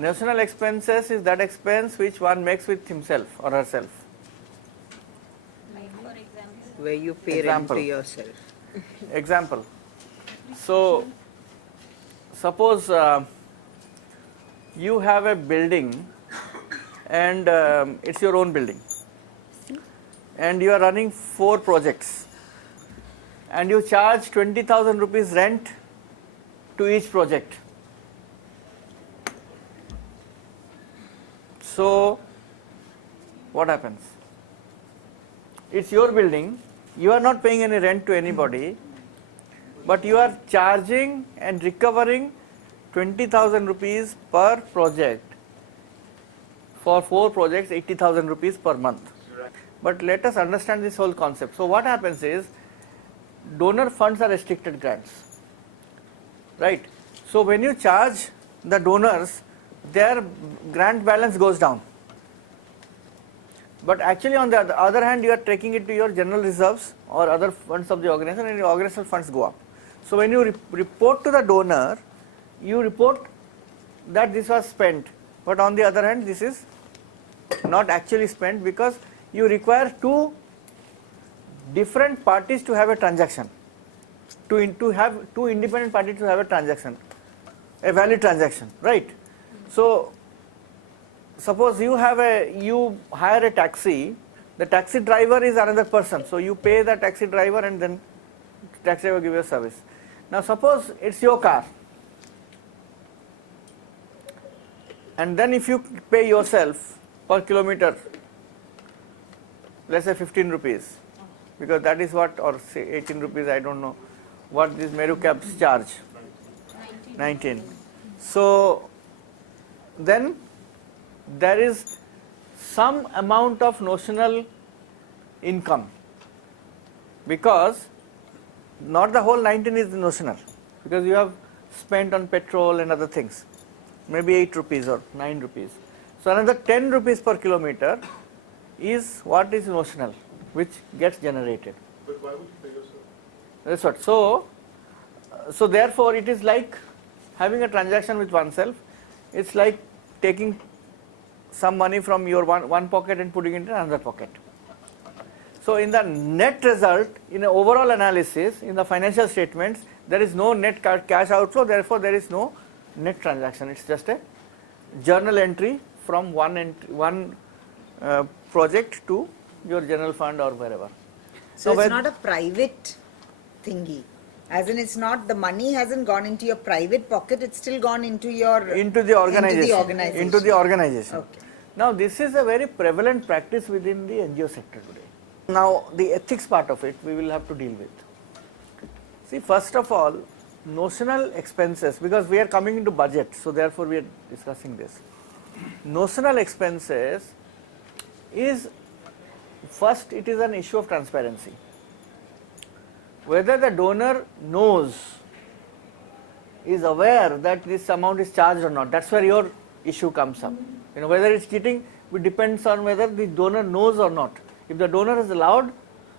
Notional expenses is that expense which one makes with himself or herself. Like for example. Where you pay rent to yourself. Example. So, suppose you have a building and it's your own building and you are running 4 projects and you charge 20,000 rupees rent to each project. So, what happens? It's your building, you are not paying any rent to anybody, but you are charging and recovering 20,000 rupees per project. For 4 projects, 80,000 rupees per month. But let us understand this whole concept. So what happens is, donor funds are restricted grants, right? So when you charge the donors, their grant balance goes down. But actually on the other hand, you are taking it to your general reserves or other funds of the organization, and your organizational funds go up. So when you report to the donor, you report that this was spent, but on the other hand, this is not actually spent, because you require 2 different parties to have a transaction, to have 2 independent parties to have a transaction, a valid transaction, right? So suppose you hire a taxi, the taxi driver is another person, so you pay the taxi driver and then taxi driver give you a service. Now suppose it's your car, and then if you pay yourself per kilometer, let's say 15 rupees, because that is what, or say 18 rupees, I don't know what these Meru cabs charge, 19. So then there is some amount of notional income, because not the whole 19 is notional, because you have spent on petrol and other things, maybe 8 rupees or 9 rupees. So another 10 rupees per kilometer is what is notional, which gets generated. But why would you pay yourself? That's what. So therefore it is like having a transaction with oneself. It's like taking some money from your one pocket and putting it in another pocket. So in the net result, in the overall analysis, in the financial statements, there is no net cash outflow, therefore there is no net transaction. It's just a journal entry from one project to your general fund or wherever. So it's not a private thingy. As in, it's not, the money hasn't gone into your private pocket, it's still gone into the organization. Okay. Now this is a very prevalent practice within the NGO sector today. Now the ethics part of it we will have to deal with. See, first of all, notional expenses, because we are coming into budget, so therefore we are discussing this. Notional expenses is, first it is an issue of transparency. Whether the donor knows, is aware that this amount is charged or not, that's where your issue comes up. Whether it's cheating, it depends on whether the donor knows or not. If the donor is allowed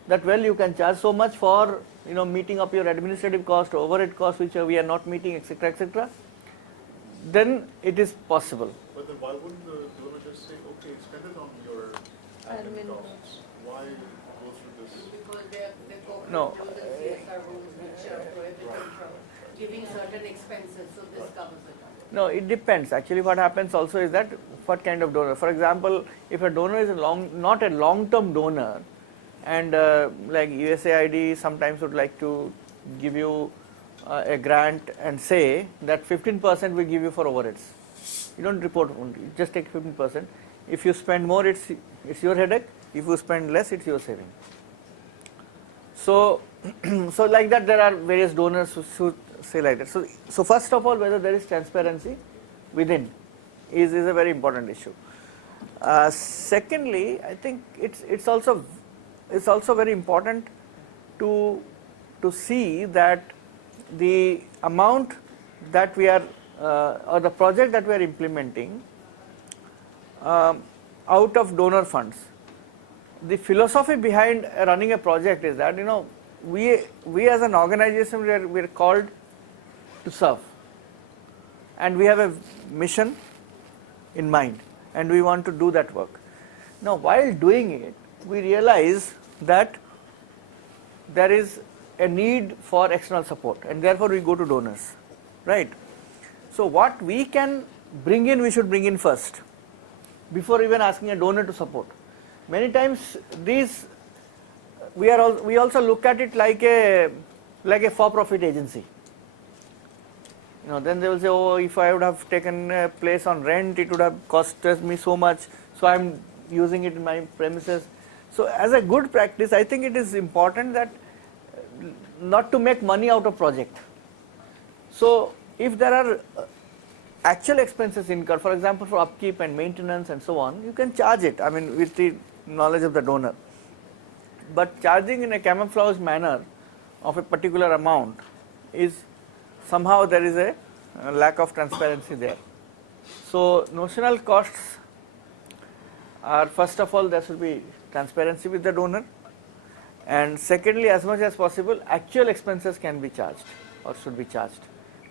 that, well, you can charge so much for meeting up your administrative cost, overhead cost, which we are not meeting, etc., then it is possible. But then why wouldn't the donor just say, okay, spend it on your admin costs? Why go through this? Because they're No. rules and CSR rules which prohibit them from giving certain expenses, so this covers it. No, it depends. Actually, what happens also is that what kind of donor. For example, if a donor is not a long-term donor, and like USAID sometimes would like to give you a grant and say that 15% we give you for overheads. You don't report only, just take 15%. If you spend more, it's your headache. If you spend less, it's your saving. So, so like that, there are various donors who say like that. So first of all, whether there is transparency within is a very important issue. Secondly, I think it's also very important to see that the amount that we are or the project that we are implementing out of donor funds. The philosophy behind running a project is that we as an organization, we are called to serve, and we have a mission, in mind, and we want to do that work. Now, while doing it, we realize that there is a need for external support, and therefore we go to donors, right? So what we can bring in, we should bring in first, before even asking a donor to support. Many times these, we also look at it like a for-profit agency. You know, then they will say, oh, if I would have taken a place on rent, it would have cost me so much, so I'm using it in my premises. So as a good practice, I think it is important that not to make money out of project. So if there are actual expenses incurred, for example, for upkeep and maintenance and so on, you can charge it, I mean, with the knowledge of the donor. But charging in a camouflage manner of a particular amount is somehow there is a lack of transparency there. So notional costs are, first of all, there should be transparency with the donor, and secondly, as much as possible, actual expenses can be charged or should be charged,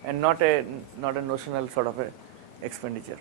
and not a notional sort of a expenditure.